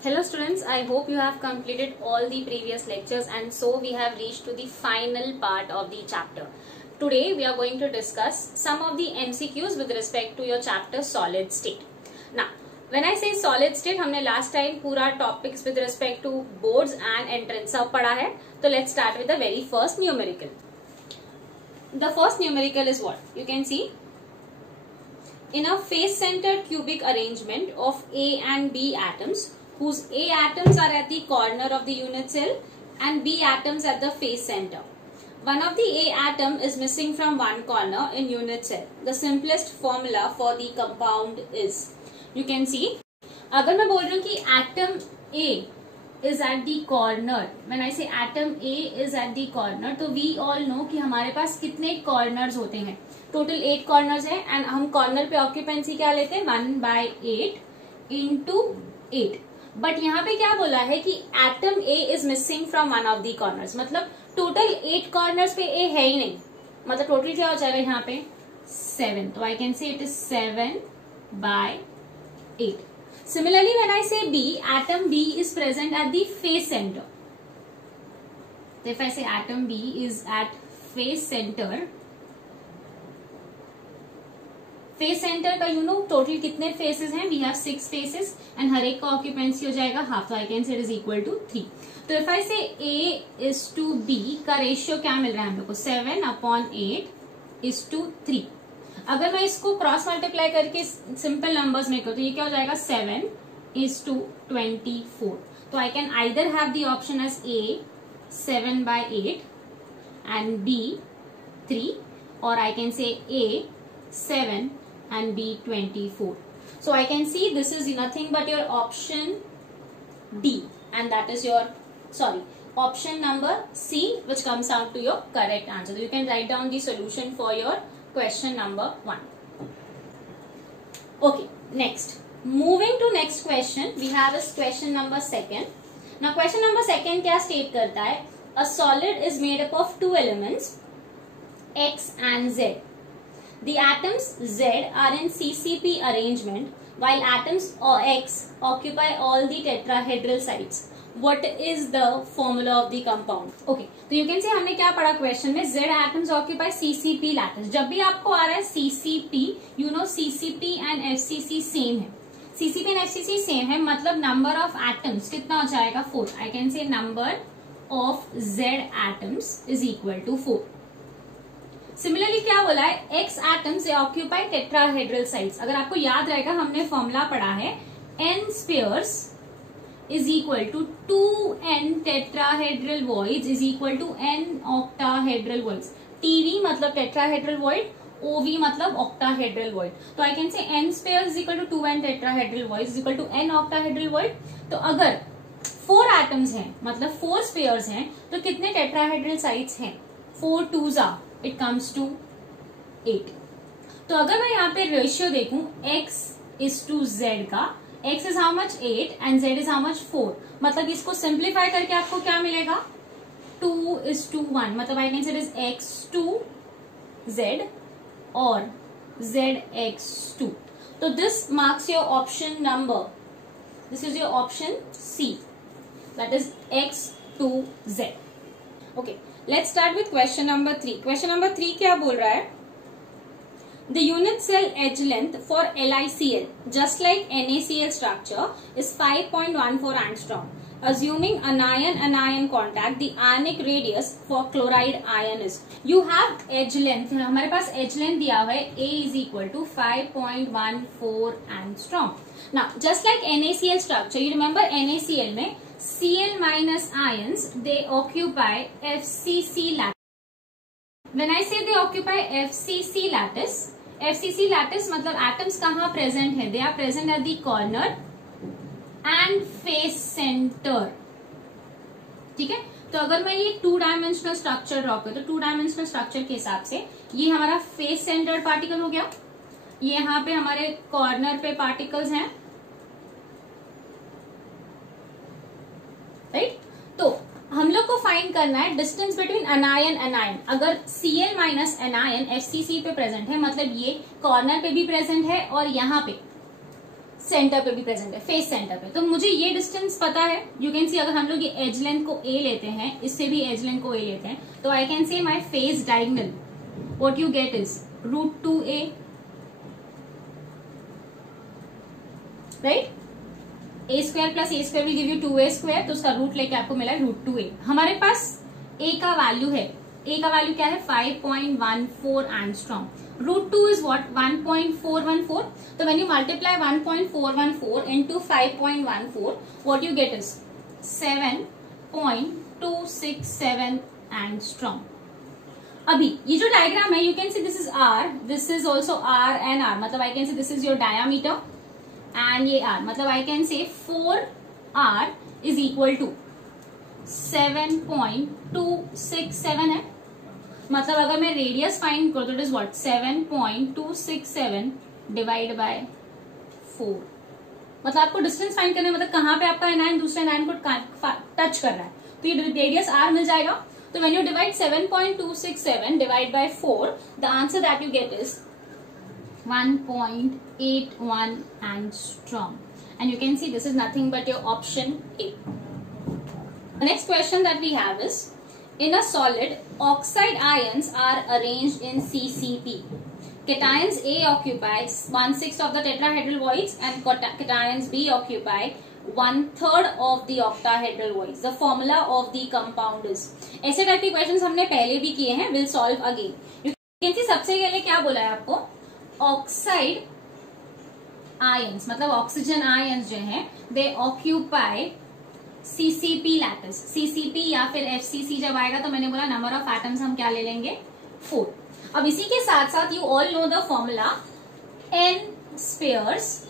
Hello students, I hope you have completed all the previous lectures and so we have reached to the final part of the chapter. Today we are going to discuss some of the MCQs with respect to your chapter solid state. Now, when I say solid state, हमने last time पूरा topics with respect to boards and entrance सब पढ़ा है. तो let's start with the very first numerical. The first numerical is what? You can see. In a face-centered cubic arrangement of A and B atoms, whose A atoms are at the corner of the unit cell and B atoms at the face center. One of the A atom is missing from one corner in unit cell. The simplest formula for the compound is. You can see. अगर मैं बोल रही हूँ कि atom A is at the corner. When I say atom A is at the corner, तो we all know कि हमारे पास कितने corners होते हैं. Total 8 corners है and हम corner पे occupancy क्या लेते हैं 1/8 into 8. बट यहाँ पे क्या बोला है कि atom A is missing from one of the corners. मतलब टोटल 8 कॉर्नर्स पे ए है ही नहीं. मतलब टोटल क्या हो जाएगा यहाँ पे 7. तो I can say it is 7/8. Similarly when I say B, atom B is present at the face centre. तो if I say atom B is at face centre, face centre का यू नो टोटल कितने faces हैं? We have 6 faces and हर एक का occupancy हो जाएगा half. तो I can say it is equal to 3. तो if I say A is to be का रेशियो क्या मिल रहा है हम लोग को 7/8:3. अगर मैं इसको क्रॉस मल्टीप्लाई करके सिंपल नंबर्स में करूँ तो ये क्या हो जाएगा 7:24. तो I can either have the option as a 7/8 and B 3, और आई कैन से ए 7 and B 24. So I can see this is nothing but your option D, and that is your option number C, which comes out to your correct answer. So you can write down the solution for your question number 1. Okay, next. Moving to next question, we have is question number 2. Now question number 2 क्या state करता है? A solid is made up of 2 elements X and Z. The atoms Z are in CCP arrangement while atoms X occupy all the tetrahedral sides. What is the formula of the compound? Okay, तो you can say हमने क्या पढ़ा question में? Z atoms occupy CCP lattice. जब भी आपको आ रहा है CCP, you know CCP and FCC same है. CCP and FCC same है, मतलब number of atoms कितना हो जाएगा 4. I can say number of Z atoms is equal to 4. Similarly क्या बोला है? X atoms they occupy tetrahedral sides. अगर आपको याद रहेगा हमने फॉर्मूला पढ़ा है n spheres is equal to 2n tetrahedral voids is equal to n octahedral voids. TV मतलब टेट्राहेड्रल वॉइड, ओवी मतलब ऑक्टाहेड्रल वॉइड. तो I can say n spheres is equal to 2n tetrahedral voids is equal to n octahedral void. तो अगर 4 atoms हैं मतलब 4 spheres हैं तो कितने टेट्राहेड्रल साइड्स हैं? 4 2s are it comes to 8. तो अगर मैं यहाँ पे रेशियो देखूं x is to z का, x is how much 8 and z is how much 4. मतलब इसको सिंप्लीफाई करके आपको क्या मिलेगा 2:1. मतलब I can say it is x to z और zx2. तो this marks your option number. This is your option C, that is x to z. Okay. Let's start with question number 3. Question number 3 क्या बोल रहा है? The unit cell edge length for LiCl, just like NaCl structure, is 5.14 angstrom. Assuming anion-anion contact, the ionic radius for chloride ion is. You have edge length. हमारे पास edge length दिया हुआ है A is equal to 5.14 angstrom. Now, just like NaCl structure, you remember NaCl में Cl minus ions, they occupy FCC lattice. When I say they occupy FCC lattice मतलब atoms कहाँ present है? They are present at the corner and face center. ठीक है? तो अगर मैं ये 2 डायमेंशनल स्ट्रक्चर ड्रॉ करूँ तो 2 डायमेंशनल स्ट्रक्चर के हिसाब से ये हमारा फेस सेंटर्ड पार्टिकल हो गया. ये यहाँ पे हमारे कॉर्नर पे पार्टिकल्स हैं, राइट? तो हम लोग को फाइंड करना है डिस्टेंस बिटवीन अनायन अनायन. अगर Cl माइनस अनायन FCC पे प्रेजेंट है मतलब ये कॉर्नर पे भी प्रेजेंट है और यहाँ पे सेंटर पे भी प्रेजेंट है, फेस सेंटर पे। तो मुझे ये डिस्टेंस पता है, यू कैन सी अगर हम लोग ये एज लेंथ को ए लेते हैं, इससे भी एज लेंथ को ए लेते हैं, तो आई कैन से my face diagonal what you gate is √2a, right. a square plus a square will give you 2a square, तो उसका रूट लेके आपको मिला है √2a। हमारे पास a का वैल्यू है, a का वैल्यू क्या है 5.14 angstrom, √2 is what 1.414, so when you multiply 1.414 into 5.14 what you get is 7.267 angstrom। अभी ये जो डायग्राम है, you can see this is r, this is also r and r, मतलब I can say this is your diameter and ये r, मतलब I can say 4r is equal to 7.267 है। मतलब अगर मैं रेडियस फाइंड करूं तो it is what 7.267 divide by 4। मतलब आपको डिस्टेंस फाइंड करने मतलब कहां पे आपका एनायन दूसरे एनायन को टच कर रहा है, तो ये रेडियस r मिल जाएगा। तो when you divide 7.267 divide by 4 the answer that you get is 1.81 angstrom and you can see this is nothing but your option A। The next question that we have is, in a solid, oxide ions are arranged in CCP. Cations A occupy 1/6 of the tetrahedral voids and cations B occupy 1/3 of the octahedral voids. The formula of the compound is। ऐसे type के questions हमने पहले भी किए हैं, will solve again. You can सी सबसे पहले क्या बोला है आपको, ऑक्साइड आयंस मतलब ऑक्सीजन आयंस जो हैं दे ऑक्यूपाई CCP लैटिस, CCP या फिर FCC जब आएगा तो मैंने बोला नंबर ऑफ एटम्स हम क्या ले लेंगे 4। अब इसी के साथ साथ you all know the formula n spheres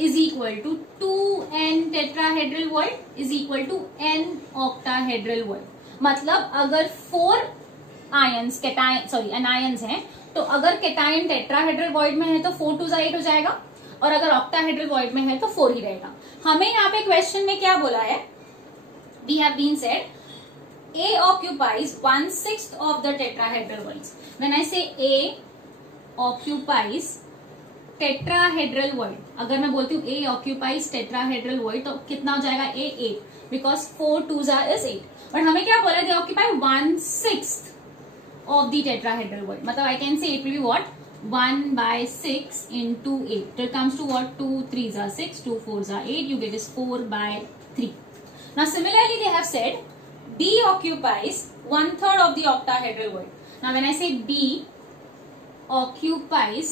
is equal to 2n tetrahedral void is equal to n octahedral void. मतलब अगर 4 आयंस एनायंस हैं तो अगर केटायन टेट्राहेड्रल वॉइड में है तो 4 2 8 हो जाएगा, और अगर ऑक्टाहेड्रल वॉइड में है तो 4 ही रहेगा। हमें यहाँ पे क्वेश्चन में क्या बोला है, we have been said A occupies 1/6 of the tetrahedral voids। When I say A occupies tetrahedral void, अगर मैं बोलती हूँ A occupies tetrahedral void तो कितना हो जाएगा A 8, because 4 2s is 8। But हमें क्या बोला, they occupy 1/6 of the tetrahedral void, मतलब I can say it will be what 1/6 into 8, so it comes to what 2 3s are 6, 2 4s are 8, you get is 4/3। Now similarly they have said B occupies 1/3 of the octahedral void। Now when I say B occupies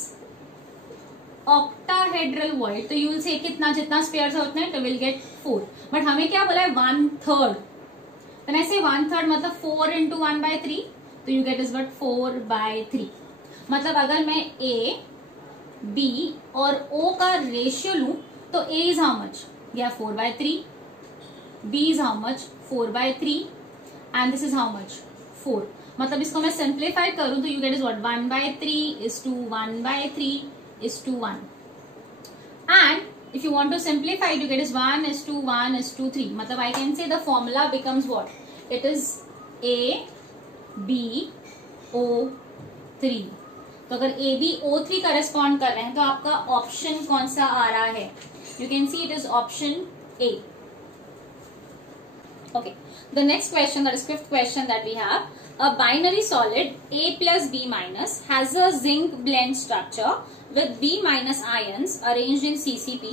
octahedral void तो you will say कितना जितना spheres है उतने, तो will get 4। But हमें क्या बोला है 1/3। When I say 1/3 मतलब 4 into 1/3, तो you get is what 4/3। मतलब अगर मैं A, B और O का रेशियो लूं तो A is how much, या 4/3, B is how much 4/3 and this is how much 4। मतलब इसको मैं सिंप्लीफाई करूं तो you get is what 1/3 is to 1/3 is to 1, and if you want to simplify it you get is 1 is to 1 is to 3। मतलब I can say the formula becomes what, it is AbO3। तो अगर AbO3 correspond कर रहे हैं तो आपका option कौन सा आ रहा है, you can see it is option A। Okay, the next question, that is fifth question that we have, a binary solid A plus B minus has a zinc blend structure with B minus ions arranged in CCP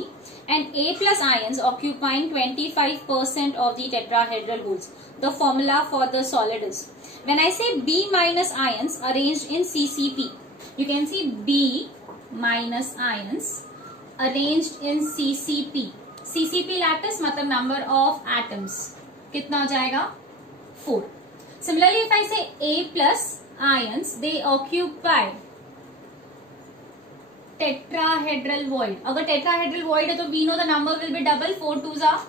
and A plus ions occupying 25% of the tetrahedral holes. The formula for the solid is, when I say B minus ions arranged in CCP, you can see B minus ions arranged in CCP। CCP lattice मतलब number of atoms कितना हो जाएगा 4। Similarly if I say A plus ions they occupy tetrahedral void, अगर tetrahedral void है तो we know the number will be double, 4 2s are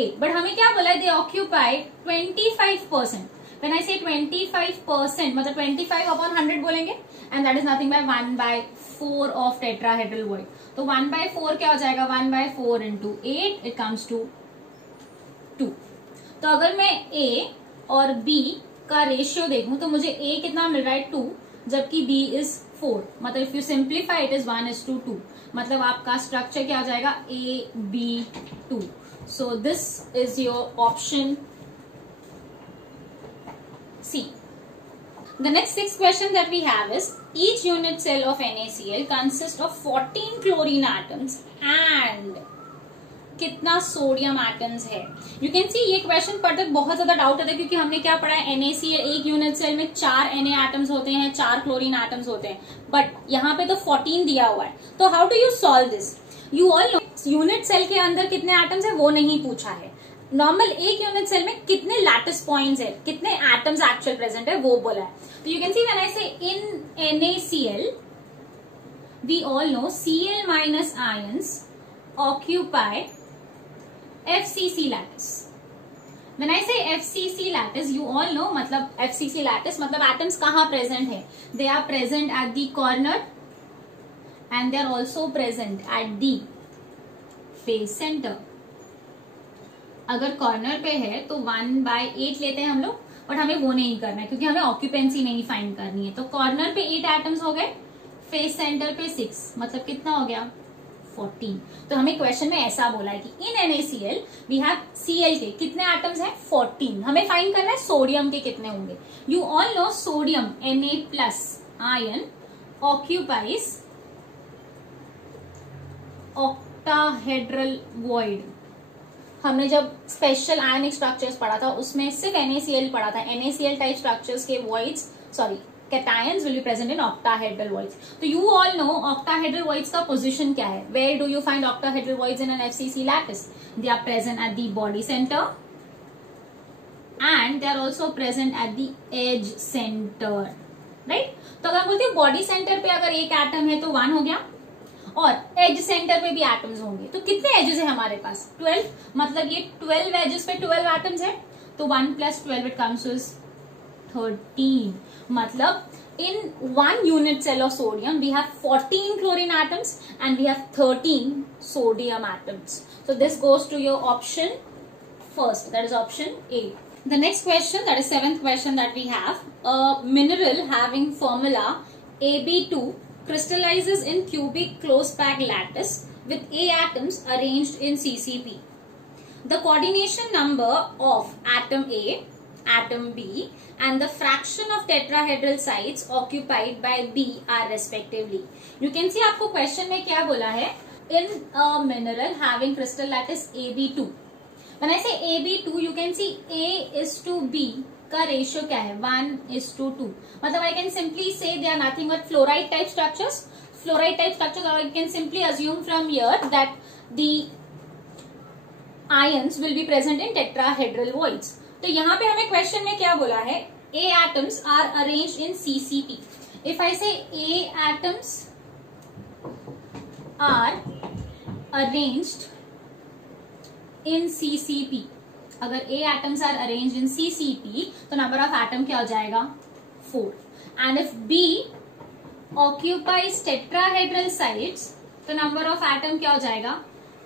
8। But हमें क्या बोला है, they occupy 25%। When I say 25% मतलब 25/100 बोलेंगे, and that is nothing but 1/4 of tetrahedral void। तो 1/4 क्या हो जाएगा, 1/4 into 8 it comes to 2। तो अगर मैं A और B का रेशियो देखूं तो मुझे A कितना मिल रहा है 2, जबकि B is 4। मतलब if you simplify it is 1:2। मतलब आपका स्ट्रक्चर क्या हो जाएगा, AB2. So this is your option C. The next sixth question that we have is each unit cell of NaCl consists of 14 chlorine atoms and कितना sodium atoms है. You can सी ये question पढ़ते बहुत ज्यादा doubt होता है क्योंकि हमने क्या पढ़ा है, NaCl एक यूनिट सेल में 4 Na एटम्स होते हैं, 4 क्लोरीन एटम्स होते हैं, बट यहाँ पे तो 14 दिया हुआ है. तो how do you solve this. You all know unit cell के अंदर कितने एटम्स है वो नहीं पूछा है. नॉर्मल एक यूनिट सेल में कितने लैटिस पॉइंट्स है, कितने एटम्स एक्चुअल प्रेजेंट है वो बोला है. तो you can see when I say in NaCl we all know Cl minus ions occupy FCC lattice. When I say FCC lattice, you all know मतलब FCC lattice मतलब atoms कहाँ present है. They are present at the corner and they are also present at the face center. अगर corner पे है तो 1/8 लेते हैं हम लोग, बट हमें वो नहीं करना है क्योंकि हमें ऑक्यूपेंसी नहीं फाइंड करनी है. तो कॉर्नर पे 8 एटम्स हो गए, फेस सेंटर पे 6, मतलब कितना हो गया 14. तो हमें क्वेश्चन में ऐसा बोला है कि इन NaCl वी हैव Cl के कितने एटम्स हैं 14. हमें फाइंड करना है सोडियम के कितने होंगे. You all no sodium Na plus ion occupies octahedral void. हमने जब स्पेशल आयनिक स्ट्रक्चर्स पढ़ा था उसमें सिर्फ NaCl पढ़ा था. NaCl टाइप स्ट्रक्चर्स के voids cations will be present in octahedral voids. तो you all know octahedral voids का position क्या है. Where do you find octahedral voids in an FCC lattice? They are present at the body center and they are also present at the edge center, right? तो अगर बोलते हैं body centre पे अगर एक एटम है तो 1 हो गया और एज सेंटर पे भी एटम्स होंगे. तो कितने एजेस है हमारे पास 12, मतलब ये 12 एजेस पे 12 एटम्स है. तो 1 + 12 इट कम्स टू 13. मतलब in 1 unit cell of sodium we have 14 chlorine atoms and we have 13 sodium atoms. So this goes to your option first, that is option A. The next question, that is 7th question that we have, a mineral having formula AB2 crystallizes in cubic close packed lattice with A atoms arranged in CCP. The coordination number of atom A, atom B and the fraction of tetrahedral sites occupied by B are respectively. You can see आपको question में क्या बोला है, in a mineral having crystal lattice AB2. When I say AB2 you can see A:B का ratio क्या है 1:2. मतलब I can simply say they are nothing but fluoride type structures. Fluoride type structures, or I can simply assume from here that the ions will be present in tetrahedral voids. तो यहाँ पे हमें question में क्या बोला है, A atoms are arranged in CCP. If I say A atoms are arranged in CCP, अगर A atoms are arranged in CCP तो नंबर ऑफ एटम क्या हो जाएगा 4. And if B occupies tetrahedral sites तो नंबर ऑफ एटम क्या हो जाएगा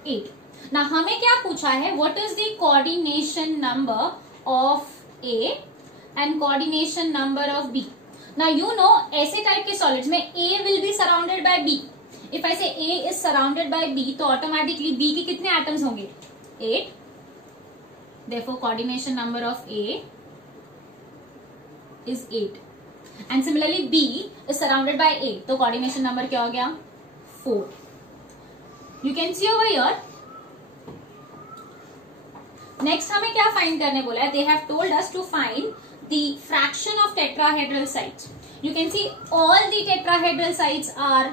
8. ना हमें क्या पूछा है, what is the coordination number of A and coordination number of B. Now you know ऐसे टाइप के सॉलिड्स में A will be surrounded by B. If I say A is surrounded by B तो automatically B के कितने atoms होंगे 8. Therefore coordination number of A is 8. And similarly B is surrounded by A तो coordination number क्या हो गया 4. You can see over here. Next हमें क्या फाइंड करने बोला है, they have told us to find the fraction of tetrahedral sites. You can see all the tetrahedral sites are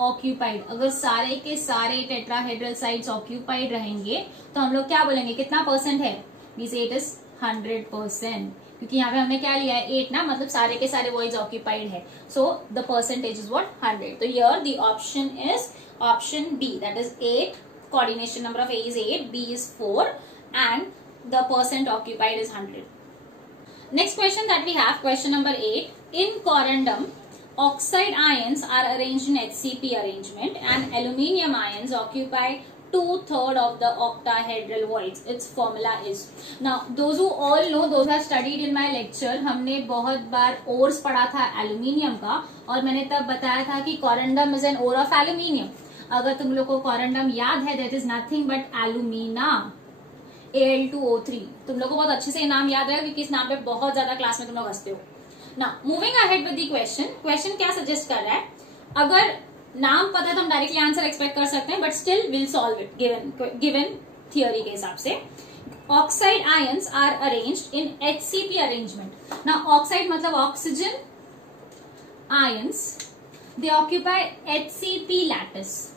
occupied. अगर सारे के सारे टेट्राहेड्रल साइट्स ऑक्यूपाइड रहेंगे तो हम लोग क्या बोलेंगे कितना परसेंट है, वी से इट इज 100%. क्योंकि यहाँ पे हमने क्या लिया है 8 ना, मतलब सारे के सारे वॉइड्स ऑक्यूपाइड है. So the percentage is what 100. तो here the option is option B, that is 8. Coordination number of A is 8, B is 4 and the percent occupied is 100. Next question that we have, question number 8. In corundum, oxide ions are arranged in HCP arrangement and aluminium ions occupy 2/3 of the octahedral voids. Its formula is. Now those who all know, those who have studied in my lecture, हमने बहुत बार ores पढ़ा था aluminium का और मैंने तब बताया था कि corundum is an ore of aluminium. अगर तुम लोग को क्वारंडम याद है, that is nothing but alumina, Al2O3। तुम लोग को बहुत अच्छे से नाम याद है क्योंकि इस नाम पे बहुत ज्यादा क्लास में तुम लोग हंसते हो ना। Moving ahead with the question क्या सजेस्ट कर रहा है, अगर नाम पता है तो हम डायरेक्टली आंसर एक्सपेक्ट कर सकते हैं, but still will solve it given theory के हिसाब से। Oxide ions are arranged in HCP arrangement. ना ऑक्साइड मतलब oxygen, ions they occupy HCP lattice.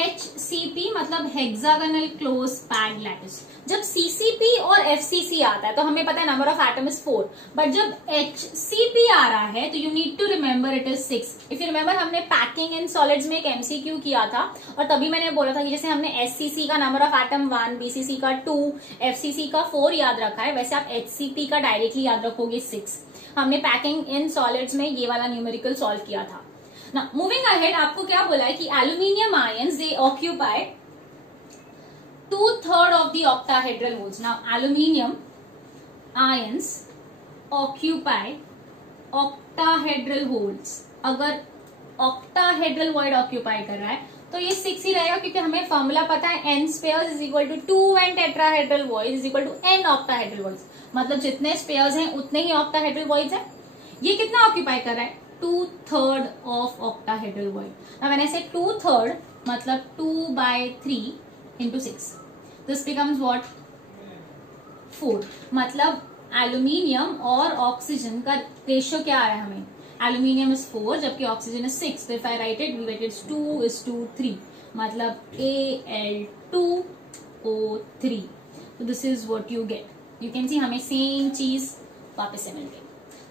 HCP मतलब हेक्सागोनल क्लोज पैक्ड लैटिस। जब CCP और FCC आता है तो हमें पता है number of atom is 4, but जब HCP आ रहा है तो you need to remember it is 6। If you remember हमने पैकिंग इन सॉलिड्स में एक MCQ किया था और तभी मैंने बोला था कि जैसे हमने SCC का नंबर ऑफ एटम 1, BCC का 2, FCC का 4 याद रखा है, वैसे आप HCP का डायरेक्टली याद रखोगे 6। हमने पैकिंग इन सॉलिड्स में ये वाला न्यूमेरिकल सॉल्व किया था ना। मूविंग अहेड आपको क्या बोला है कि aluminium ions they occupy 2/3 of the octahedral holes. Now aluminium ions occupy octahedral holes. अगर octahedral void occupy कर रहा है तो ये 6 ही रहेगा क्योंकि हमें फॉर्मूला पता है n spheres is equal to 2n tetrahedral voids is equal to n octahedral voids. मतलब जितने स्पेयर्स हैं उतने ही ऑक्टाहेड्रल वॉइड्स हैं। ये कितना ऑक्यूपाई कर रहा है, 2/3 ऑफ ऑक्टाहेड्रल वॉइड। अब मैंने से 2/3 मतलब 2/3 into 6, दिस बिकम्स व्हाट 4। मतलब एल्यूमिनियम और ऑक्सीजन का रेशियो क्या आ रहा है हमें, एल्यूमिनियम इज 4 जबकि ऑक्सीजन इज 6। तो if I write it we get its 2:3 मतलब Al2O3। तो this is what you get. You can see हमें सेम चीज वापस से मिल गई।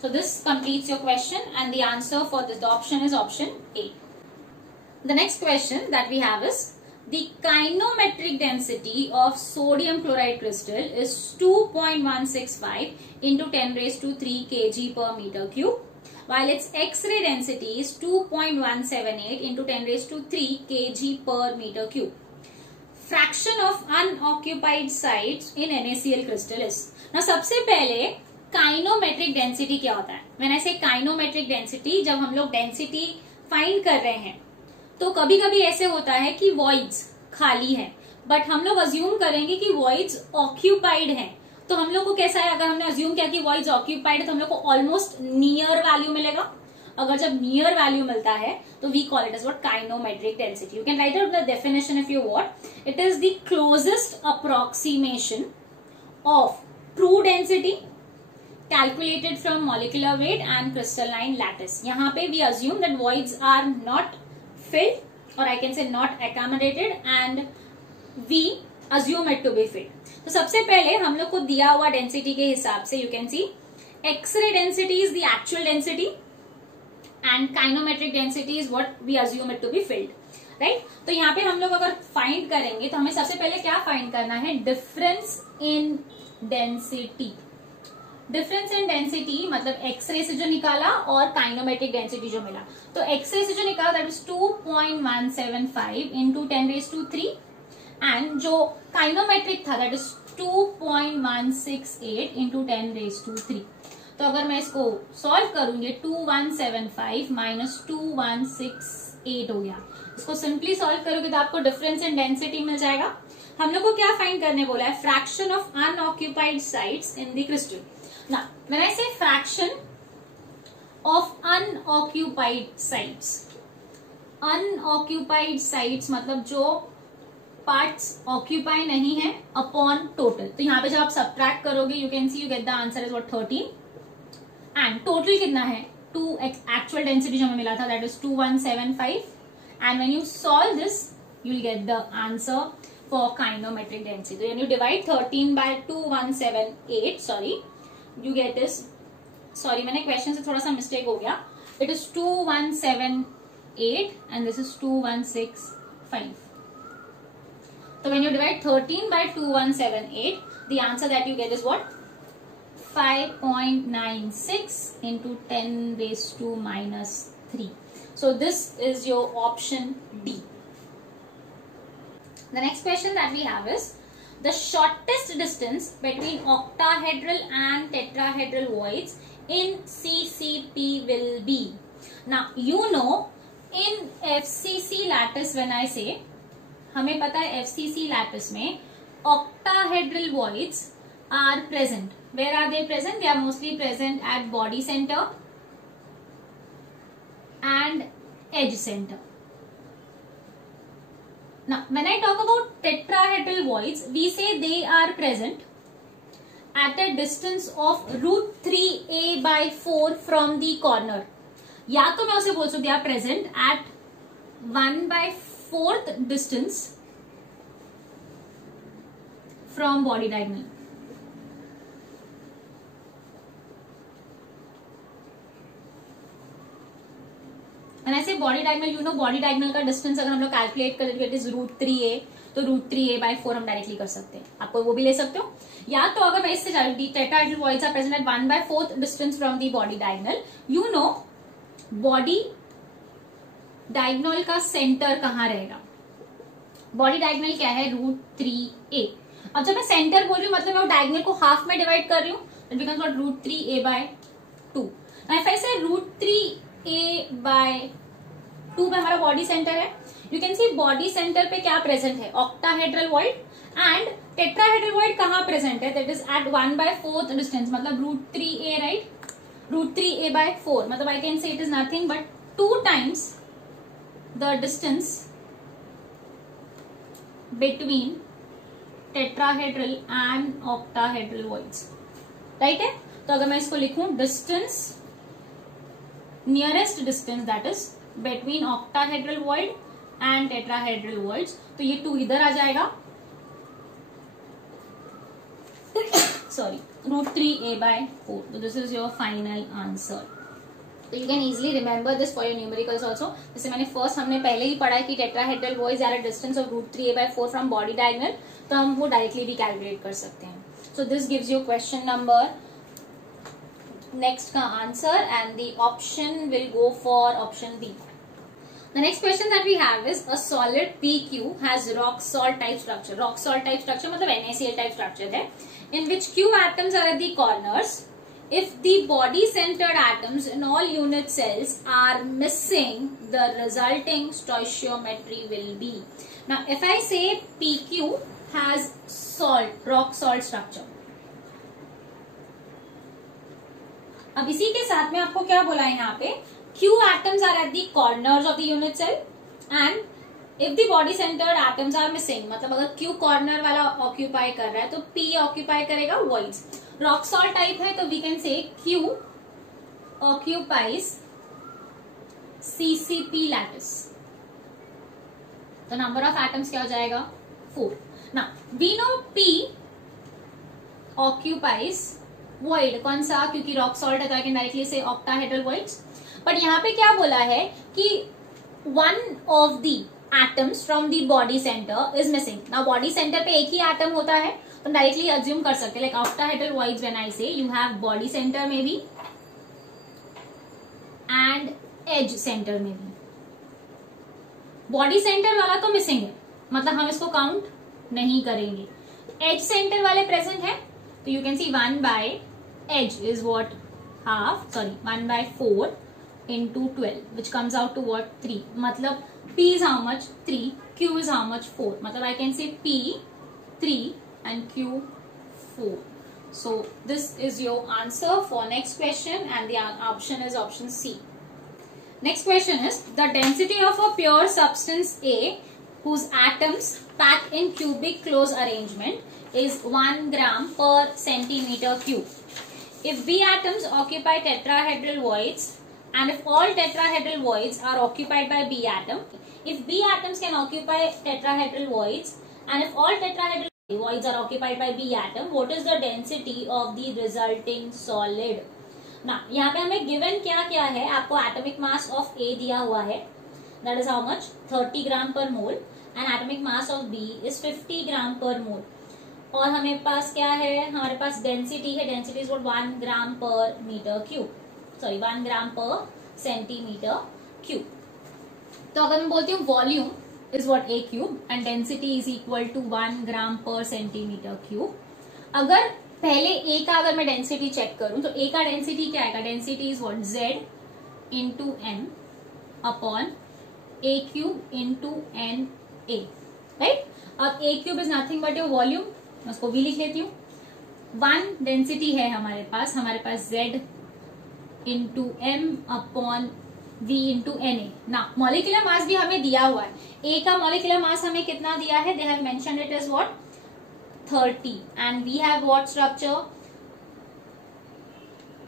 So this completes your question and the answer for this option is option A. The next question that we have is the kinetic density of sodium chloride crystal is 2.165 into 10 raised to 3 kg per meter cube, while its X-ray density is 2.178 into 10 raised to 3 kg per meter cube. Fraction of unoccupied sites in NaCl crystal is. Now सबसे पहले काइनोमेट्रिक density क्या होता है। मैंने ऐसे काइनोमेट्रिक density, जब हम लोग डेंसिटी फाइंड कर रहे हैं तो कभी कभी ऐसे होता है कि वॉइड्स खाली है, बट हम लोग अज्यूम करेंगे कि वॉइड्स ऑक्यूपाइड हैं। तो हम लोग को कैसा है, अगर हमने अज्यूम किया कि वॉइड्स ऑक्यूपाइड है तो हम लोग को ऑलमोस्ट नियर वैल्यू मिलेगा। अगर जब नियर वैल्यू मिलता है तो we call it as what kinometric density. You can write out the definition if you want. It is the closest approximation of true density calculated from molecular weight and crystalline lattice. यहाँ पे we assume that voids are not filled or I can say not accommodated and we assume it to be filled. तो सबसे पहले हम लोग को दिया हुआ डेंसिटी के हिसाब से you can see X-ray density is the actual density and kinetic density is what we assume it to be filled. Right तो यहाँ पे हम लोग अगर फाइंड करेंगे तो हमें सबसे पहले क्या फाइंड करना है, difference in density. Difference in density मतलब एक्सरे से जो निकाला और काइनोमेट्रिक डेंसिटी जो मिला। तो एक्सरे से जो निकाला that is 2.175 into 10 raised to 3 and जो काइनोमेट्रिक था that is 2.168 into 10 raised to 3। तो अगर मैं इसको सॉल्व करूंगी 2175 माइनस 2168 हो गया। इसको सिंपली सॉल्व करोगे तो आपको डिफरेंस इन डेंसिटी मिल जाएगा। हम लोग को क्या फाइंड करने बोला है, fraction of unoccupied sites in the crystal. Now, when I say fraction of unoccupied sites, unoccupied sites मतलब जो पार्ट्स ऑक्यूपाई नहीं है अपॉन टोटल। तो यहाँ पे जब आप सब्ट्रैक्ट करोगे you can see you get the answer is what 13 and total कितना है 2। एक्चुअल डेंसिटी जो हमें मिला था that is 2175 and when you solve this you will get the answer for kinometric density. When you divide 13 by 2178 sorry you get is sorry मैंने question से थोड़ा सा मिस्टेक हो गया। It is 2178 and this is 2165. So when you divide 13 by 2178 the answer that you get is what 5.96 into 10 raised to minus 3. So this is your option D. The next question that we have is the shortest distance between octahedral and tetrahedral voids in CCP will be. Now you know in FCC lattice when I से, हमें पता है FCC lattice में octahedral voids are present. Where are they present? They are mostly present at body center and edge center. Now, when I talk about tetrahedral voids, we say they are present at a distance of √3a/4 from the corner. या तो मैं उसे बोल सकती, they are present at 1/4 distance from body diagonal. When I say body diagonal, you know body diagonal का distance अगर हम लोग कैलकुलेट करें इट इज √3a, तो √3a/4 हम डायरेक्टली कर सकते हैं. आपको वो भी ले सकते हो. या तो अगर मैं इससे tetrahedral voids are present at 1/4 distance from the body diagonal. You know body diagonal का सेंटर कहाँ रहेगा? बॉडी डायगोनल क्या है? √3a. अब जब मैं सेंटर बोल रही हूँ मतलब मैं डायगोनल को हाफ में डिवाइड कर रही हूँ, it becomes what? √3a/2. Now if I से √3a/2 में हमारा बॉडी सेंटर है. You can C body centre पे क्या प्रेजेंट है? Octahedral void. And tetrahedral void कहाँ प्रेजेंट है? दैट इज एट 1/4 डिस्टेंस, मतलब √3a, राइट? √3a/4 मतलब I can say it is nothing but 2 times the distance between tetrahedral and octahedral voids. Right है? तो अगर मैं इसको लिखूं, distance, nearest distance that is between octahedral void and tetrahedral voids, तो ये 2 इधर आ जाएगा. Sorry, √3a/4. So this is your final answer. So you can easily remember this for your numericals also. जैसे मैंने हमने पहले ही पढ़ा है कि tetrahedral voids are a distance of √3a/4 from body diagonal, तो हम वो डायरेक्टली भी कैलकुलेट कर सकते हैं. So this gives you question number next का answer and the option will go for option B. The next question that we have is a solid PQ has rock salt type structure. Rock salt type structure मतलब NaCl type structure है, in which Q atoms are at the corners. If the body centered atoms in all unit cells are missing, the resulting stoichiometry will be. Now if I say PQ has salt, rock salt structure. अब इसी के साथ में आपको क्या बोला है यहाँ पे? Q atoms are at the corners of the unit cell and if the body centered atoms are missing, मतलब अगर Q कॉर्नर वाला ऑक्यूपाई कर रहा है तो P ऑक्यूपाई करेगा voids. रॉक सॉल्ट टाइप है तो we can say Q occupies CCP lattice. तो नंबर ऑफ एटम्स क्या हो जाएगा? 4. Now we know P occupies void. कौन सा? क्योंकि रॉक सॉल्ट है तो आई कैन डायरेक्टली से octahedral voids. बट यहाँ पे क्या बोला है कि one of the atoms from the body centre is missing. Now body centre पे एक ही एटम होता है तो डायरेक्टली अज्यूम कर सकते हैं like octahedral voids when I से यू हैव बॉडी सेंटर में भी एंड एज सेंटर में भी. बॉडी सेंटर वाला तो मिसिंग है मतलब हम इसको काउंट नहीं करेंगे. एज सेंटर वाले प्रेजेंट है तो you can C 1/edge is what half, sorry 1/4 into 12 which comes out to what? 3. मतलब P is how much? 3. Q is how much? 4. मतलब I can say P 3 and Q 4. So this is your answer for next question and the option is option C. Next question is the density of a pure substance A whose atoms pack in cubic close arrangement is 1 gram per centimeter cube. If B atoms occupy tetrahedral voids and if all tetrahedral voids are occupied by B atom, if B atoms can occupy tetrahedral voids and if all tetrahedral voids are occupied by B atom, what is the density of the resulting solid? ना यहाँ पे हमें given क्या क्या है? आपको atomic mass of A दिया हुआ है, that is how much? 30 ग्राम पर मोल, and atomic mass of B is 50 ग्राम पर मोल. और हमें पास क्या है? हमारे पास डेंसिटी है, डेंसिटी इज 1 ग्राम पर metre cube, sorry 1 gram per centimetre cube. तो अगर मैं बोलती हूँ volume is what A cube and density is equal to 1 gram per centimetre cube. अगर पहले A का अगर मैं डेंसिटी चेक करूं तो A का डेंसिटी क्या आएगा? Density is what? Z into M upon a cube into n a, right. अब a cube is nothing but your volume, मैं उसको v लिख लेती हूँ। 1 डेंसिटी है हमारे पास z into m upon v into N A ना। मॉलिक्यूलर मास भी हमें दिया हुआ है, a का मॉलिक्यूलर मास हमें कितना दिया है, they have mentioned it is what 30 and we have what structure,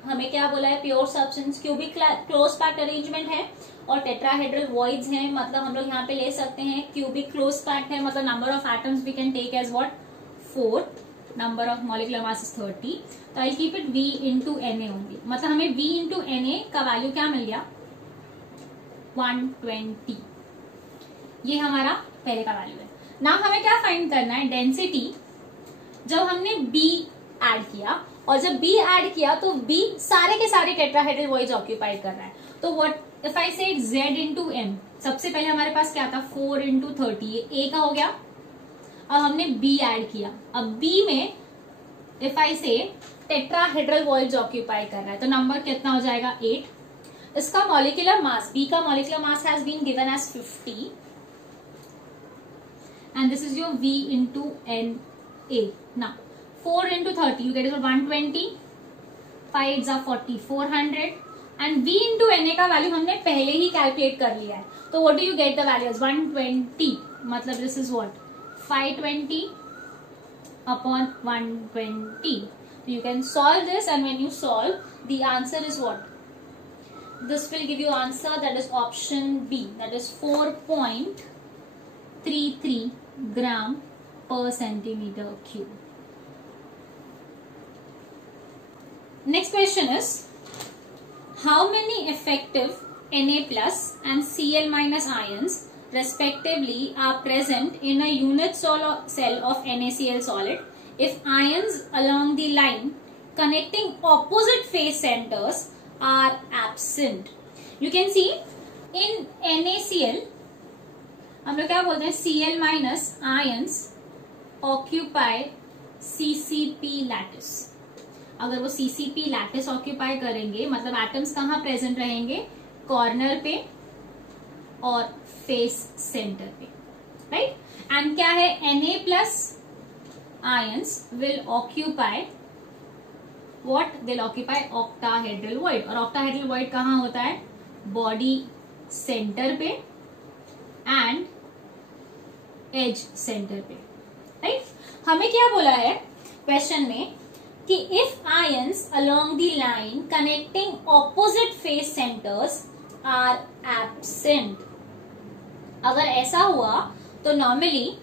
हमें क्या बोला है, pure substance, cubic close packed arrangement है और टेट्राहेड्रल वॉइड्स हैं, मतलब हम लोग यहाँ पे ले सकते हैं क्यूबिक क्लोज पैक्ड है, मतलब number of atoms we can take as what 4, number of molecular mass is 30, तो I keep it v into N A only, मतलब हमें v इंटू एन ए का वैल्यू क्या मिल गया 120, ये हमारा पहले का वैल्यू है। ना हमें क्या फाइंड करना है, डेंसिटी, जब हमने b ऐड किया और जब b ऐड किया तो b सारे के सारे टेट्राहेड्रल वॉइड्स ऑक्यूपाइड कर रहा है, तो व्हाट इफ आई से z इंटू m, सबसे पहले हमारे पास क्या था 4 इंटू 30, ये a का हो गया, अब हमने b ऐड किया, अब b में इफ आई से टेट्राहेड्रल वॉइड्स ऑक्यूपाई कर रहा है तो नंबर कितना हो जाएगा 8। इसका मॉलिक्यूलर मास, b का molecular mass has been given as 50 and this is your v into N A. ना 4 into 30 you get is 120, 5 is 40, 400 and v into na का वैल्यू हमने पहले ही कैलकुलेट कर लिया है, तो what do you get the value as 120, मतलब this is what 520 upon 120, so you can solve this and when you solve the answer is what, this will give you answer that is option B, that is 4.33 gram per centimeter cube. Next question is, how many effective Na plus and Cl minus ions respectively are present in a unit cell of NaCl solid if ions along the line connecting opposite phase centers are absent? You can see in NaCl हम लोग क्या बोलते हैं, Cl minus ions occupy CCP lattice, अगर वो CCP lattice occupy करेंगे मतलब atoms कहाँ प्रेजेंट रहेंगे, कॉर्नर पे और फेस सेंटर पे, राइट। एंड क्या है, Na plus ions will occupy what, will occupy octahedral void, और ऑक्टाहेड्रल वॉइड कहाँ होता है, बॉडी सेंटर पे एंड एज सेंटर पे, राइट। हमें क्या बोला है क्वेश्चन में कि if ions along the line connecting opposite phase centers are absent, अगर ऐसा हुआ तो नॉर्मली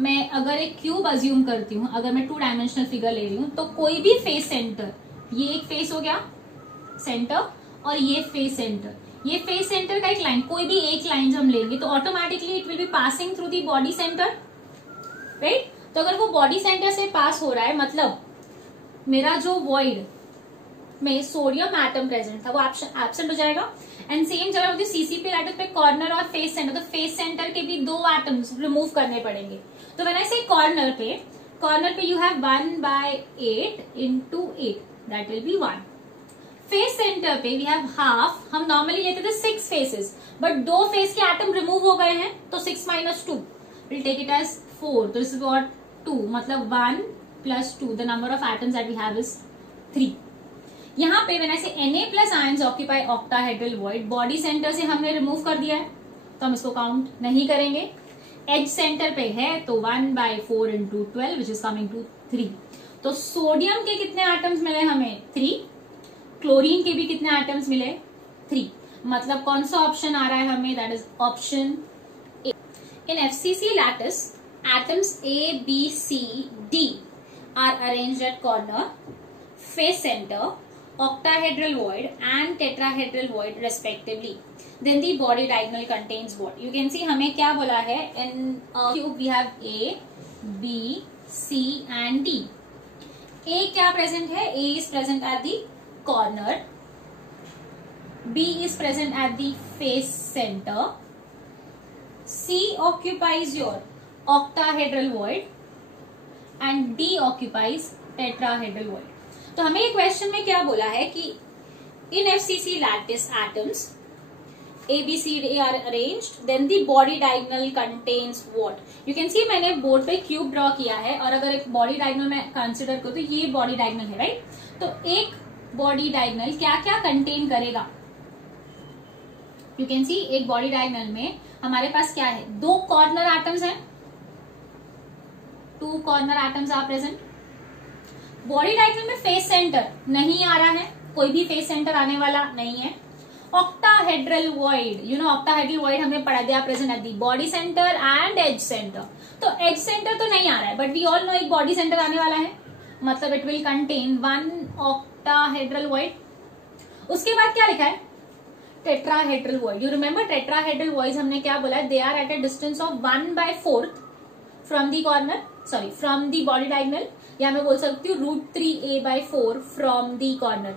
मैं अगर एक क्यूब अज्यूम करती हूँ, अगर मैं 2 डायमेंशनल फिगर ले रही हूँ तो कोई भी फेस सेंटर, ये एक फेस हो गया सेंटर और ये फेस सेंटर, ये फेस सेंटर का एक लाइन, कोई भी एक लाइन जब हम लेंगे तो automatically it will be passing through the body centre, right. तो अगर वो बॉडी सेंटर से पास हो रहा है मतलब मेरा जो वॉइड में सोडियम एटम प्रेजेंट था वो एब्सेंट हो जाएगा, एंड सेम जगह होती है सीसीपी लैटिस पे कॉर्नर और फेस सेंटर, तो फेस सेंटर के भी 2 एटम्स रिमूव करने पड़ेंगे, तो व्हेन आई से कॉर्नर पे you have 1/8 into 8 that will be 1। Face centre पे वी हैव हाफ, हम नॉर्मली लेते थे 6 फेसेस बट 2 फेस के एटम रिमूव हो गए हैं तो 6 - 2 विल टेक इट एज 4, तो दिस इज व्हाट 2, मतलब 1 plus 2, the number of atoms that we have is 3। यहाँ पे when I say Na plus ions occupy octahedral void, body center से हमने रिमूव कर दिया है तो हम इसको काउंट नहीं करेंगे, एज सेंटर पे है तो 1/4 into 12 which is coming to 3। तो सोडियम के कितने एटम्स मिले हमें 3, क्लोरीन के भी कितने एटम्स मिले 3, मतलब कौन सा ऑप्शन आ रहा है हमें, that is option A. In FCC lattice atoms A, B, C, D are arranged at corner, face center, octahedral void and tetrahedral void respectively. Then the body diagonal contains what? You can see हमें क्या बोला है, in a cube we have A, B, C and D. A क्या present है, A is present at the corner, B is present at the face center, C occupies your octahedral void and D occupies tetrahedral void. तो हमें ये question में क्या बोला है कि इन FCC lattice atoms A, B, C, D are arranged, then the body diagonal contains what? You can see मैंने board पे क्यूब ड्रॉ किया है, और अगर एक बॉडी डायगोनल में कंसिडर करूँ तो ये बॉडी डायगोनल है, राइट? तो एक बॉडी डायगोनल क्या क्या कंटेन करेगा? यू कैन सी एक बॉडी डायगोनल में हमारे पास क्या है? 2 कॉर्नर एटम्स हैं, 2 corner atoms are present. Body diagonal में फेस सेंटर नहीं आ रहा है, कोई भी फेस सेंटर आने वाला नहीं है। Octahedral void, you know octahedral void हमने पढ़ा दिया, present at the body centre and edge centre. तो एज सेंटर तो नहीं आ रहा है, बट वी ऑल नो एक बॉडी सेंटर आने वाला है, मतलब it will contain 1 octahedral void. उसके बाद क्या लिखा है? Tetrahedral void. You remember tetrahedral void हमने क्या बोला है? They are at a distance of 1/4 from the corner, sorry from the body diagonal, या मैं बोल सकती हूँ √3a/4 फ्रॉम दी कॉर्नर।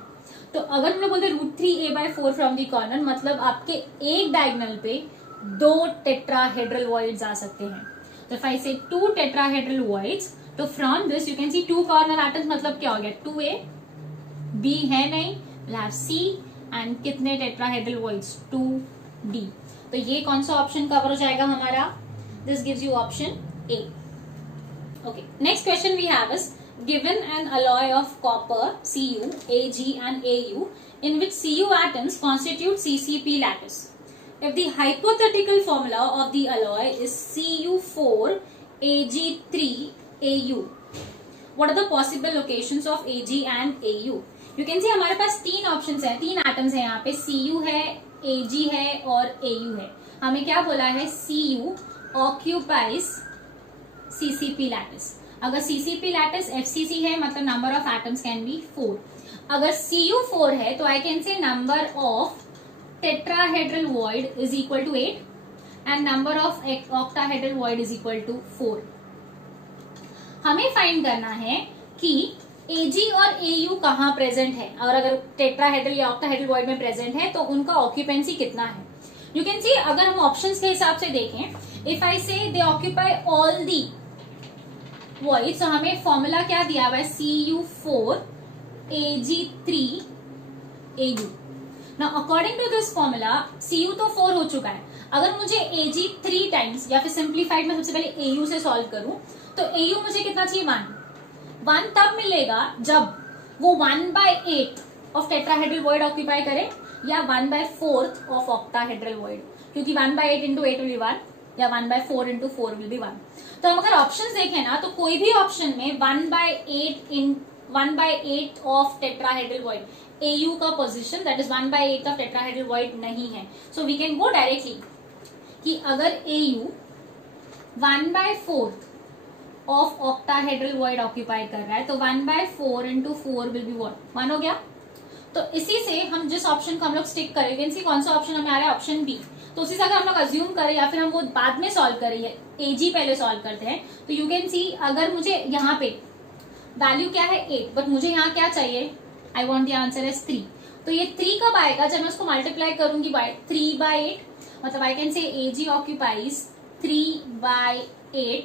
तो अगर हम लोग बोलते √3a/4 फ्रॉम दी कॉर्नर, मतलब आपके एक डायगोनल पे 2 टेट्राहेड्रल वॉइड्स आ सकते हैं। तो इफ आई से 2 टेट्राहेड्रल वॉइड्स, तो from this you can C 2 corner atoms, मतलब क्या हो गया? 2a, b है नहीं, विल हैव c, एंड कितने टेट्राहेड्रल वॉइड्स? 2d। तो ये कौन सा ऑप्शन कवर हो जाएगा हमारा? This gives you option A. Okay, next question we have is, given an alloy of copper Cu, Ag and Au in which Cu atoms constitute CCP lattice. If the hypothetical formula of the alloy is Cu4 Ag3 Au, what are the possible locations of Ag and Au? You can see हमारे पास 3 options हैं, 3 atoms हैं यहाँ पे, Cu है, Ag है और Au है। हमें क्या बोला है? Cu occupies CCP lattice। अगर CCP lattice FCC है, मतलब number of atoms can be 4। अगर Cu4 है तो I can say number of tetrahedral void is equal to 8 and number of octahedral void is equal to 4। हमें find करना है कि Ag और Au कहाँ प्रेजेंट है, और अगर टेट्राहेड्रल या ऑक्टाहेड्रल वॉइड में प्रेजेंट है तो उनका ऑक्यूपेंसी कितना है। यू कैन सी अगर हम ऑप्शंस के हिसाब से देखें, इफ आई से दे ऑक्यूपाई ऑल दी वॉइड, तो हमें फॉर्मूला क्या दिया हुआ है? Cu4 Ag3 Au। Now according to this formula Cu तो 4 हो चुका है, अगर मुझे Ag 3 टाइम्स, या फिर सिंप्लीफाइड में सबसे पहले Au से सॉल्व करूं, तो Au मुझे कितना चाहिए? 1 तब मिलेगा जब वो 1/8 ऑफ टेट्राहेड्रल वॉइड ऑक्यूपाई करे, या 1/4 ऑफ ऑक्टाहेड्रल वॉइड, क्योंकि 1/8 इंटू 8 विल बी 1, या 1/4 इंटू 4 विल बी 1। तो हम अगर ऑप्शन देखें ना, तो कोई भी ऑप्शन में 1/8 ऑफ टेट्राहेड्रल वॉइड Au का position, that is 1/8 of tetrahedral void नहीं है। So we can go directly कि अगर Au 1/4 of octahedral void occupy कर रहा है, तो 1/4 इंटू 4 विल बी व्हाट? 1 हो गया। तो इसी से हम जिस ऑप्शन को हम लोग स्टिक करेंगे, कौन सा ऑप्शन हमें आ रहा है? Option B. तो उसी से अगर हम लोग अज्यूम करें, या फिर हम वो बाद में सॉल्व करें, Ag पहले सॉल्व करते हैं, तो यू कैन सी अगर मुझे यहाँ पे वैल्यू क्या है? 8, बट मुझे यहाँ क्या चाहिए? I want the answer as 3। तो ये 3 कब आएगा? जब मैं उसको मल्टीप्लाई करूंगी बाय 3/8, मतलब I can say Ag occupies 3/8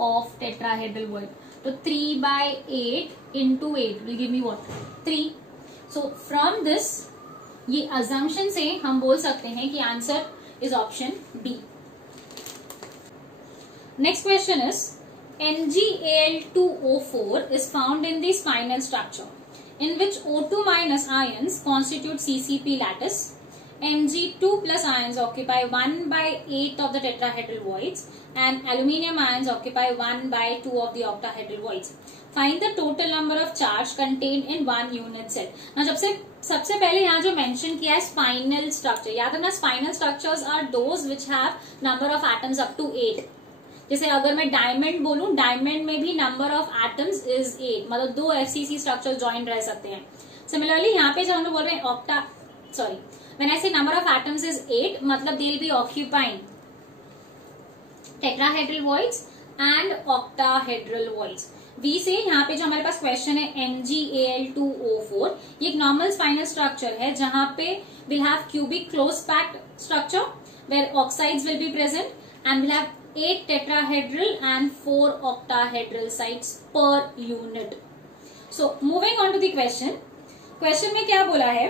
of tetrahedral void. तो 3/8 into 8 will give me what? 3। So from this, ये अजम्पशन से हम बोल सकते हैं कि answer is option B. Next question is, NgAl2O4 is found in the spinal structure in which O2 minus ions constitute CCP lattice. Mg2 plus ions occupy 1/8 of the tetrahedral voids and aluminium ions occupy 1/2 of the octahedral voids. Find the total number of charge contained in one unit cell. Now सबसे पहले यहाँ जो mention किया है spinal structure, याद रखना spinel structures are those which have number of atoms up to 8। जैसे अगर मैं डायमंड बोलूं, डायमंड में भी नंबर ऑफ एटम्स इज 8, मतलब 2 FCC स्ट्रक्चर ज्वाइन रह सकते हैं। सिमिलरली यहाँ पे जब हम लोग बोल रहे हैं when I say number of atoms is 8, मतलब they will be occupying tetrahedral voids and octahedral voids. V से यहाँ पे जो हमारे पास क्वेश्चन है NgAl2O4, ये एक नॉर्मल स्पाइनल स्ट्रक्चर है जहां पे we'll have cubic close packed structure where oxides will be present and we'll have 8 tetrahedral and 4 octahedral sites per unit. So moving on to the question में क्या बोला है?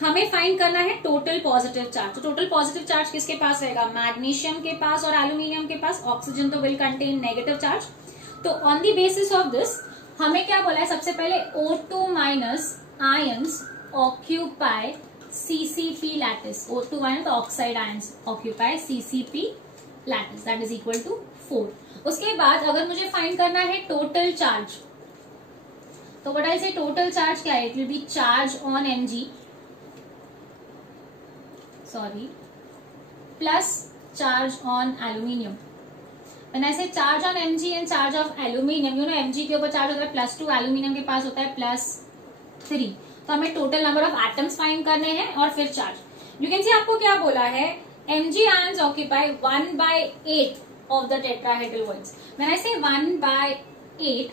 हमें फाइंड करना है टोटल पॉजिटिव चार्ज। तो टोटल पॉजिटिव चार्ज किसके पास रहेगा? मैग्नीशियम के पास और एल्यूमिनियम के पास। ऑक्सीजन तो विल कंटेन नेगेटिव चार्ज। तो on the basis of this हमें क्या बोला है? सबसे पहले O2 minus ions occupy CCP lattice. O2 minus oxide ions occupy CCP lattice, that is equal to 4। उसके बाद अगर मुझे फाइंड करना है टोटल चार्ज, तो व्हाट आई से टोटल चार्ज क्या है? It will be charge on Mg plus charge on aluminium. When I say charge on Mg and charge of aluminium, you know Mg के ऊपर चार्ज होता है +2, aluminium के पास होता है +3। तो हमें total number of atoms find करने हैं और फिर चार्ज। यू कैन सी आपको क्या बोला है? Mg ions occupy 1/8 of the tetrahedral voids. When I say 1/8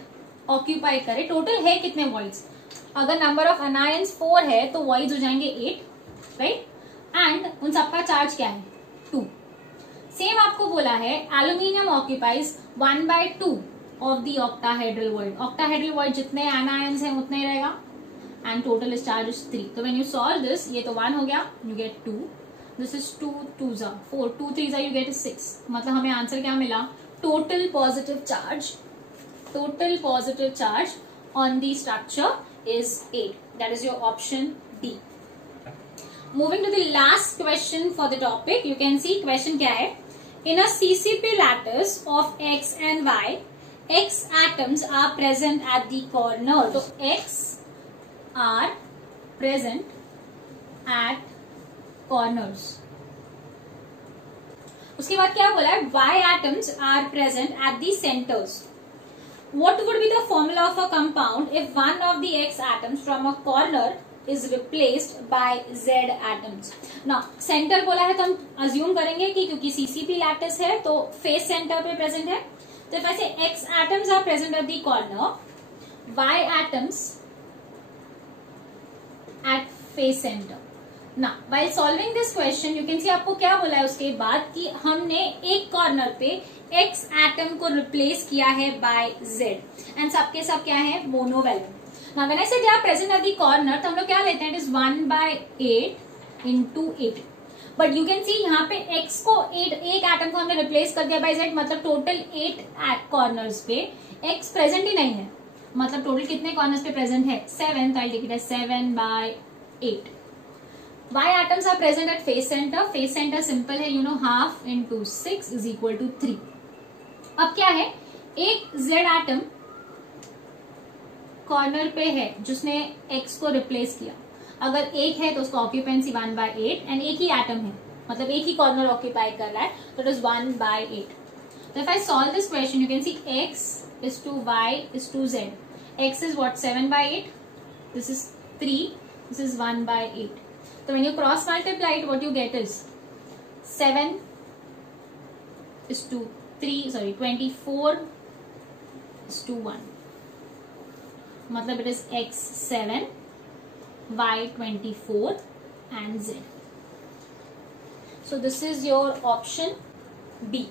occupy करे, टोटल है कितने voids? अगर नंबर ऑफ अनायंस 4 है तो voids हो जाएंगे 8, राइट? एंड उन सबका चार्ज क्या है? 2। सेम आपको बोला है aluminium occupies 1/2 of the octahedral void. Octahedral void जितने एनायंस हैं उतने रहेगा and total is charge is 3। तो व्हेन यू सॉल्व दिस, ये तो 1 हो गया, you get 2, this is 2 2s 4, 2 3s you get 6। मतलब हमें आंसर क्या मिला? Total positive charge, total positive charge on the structure is 8, that is your option D. Moving to the last question for the topic, you can see question क्या है? In a CCP lattice of X and Y, X atoms are present at the corners. So X are present at corners. उसके बाद क्या बोला है? Y atoms are present at the centers. What would be the formula of a compound if one of the X atoms from a corner is replaced by Z atoms? Now centre बोला है तो हम assume करेंगे कि क्योंकि CCP lattice है तो face centre पे प्रेजेंट है। तो वैसे X atoms are present at the corner, Y atoms at face center. Now while solving this question you can see आपको क्या बोला है उसके बाद कि हमने एक कॉर्नर पे X atom को रिप्लेस किया है by Z एंड सबके सब क्या है? Monovalent. Now when I say they are present at the corner, तो हम लोग क्या लेते हैं? It is 1/8 into 8. But you can see यहाँ पे X को 8, एक एटम को हमने रिप्लेस कर दिया by Z, मतलब टोटल 8 कॉर्नर्स पे X प्रेजेंट ही नहीं है। मतलब टोटल कितने कॉर्नर्स पे प्रेजेंट है? 7, तो I take it as 7/8। Y atoms are present at face center. Face center simple है, you know, half into 6 is equal to 3. अब क्या है? एक Z एटम कॉर्नर पे है जिसने X को रिप्लेस किया। अगर एक है तो उसका ऑक्यूपेंसी 1/8 एंड एक ही एटम है, मतलब एक ही कॉर्नर ऑक्यूपाई कर रहा है, तो इट इज 1/8। तो if I solve this question you can C X is to Y is to Z. X is what? 7/8. This is 3. This is 1/8. So when you cross multiply it, what you get is 7 is to 3. Sorry, 24 is to 1. मतलब it is X7, Y24 and Z. So this is your option B.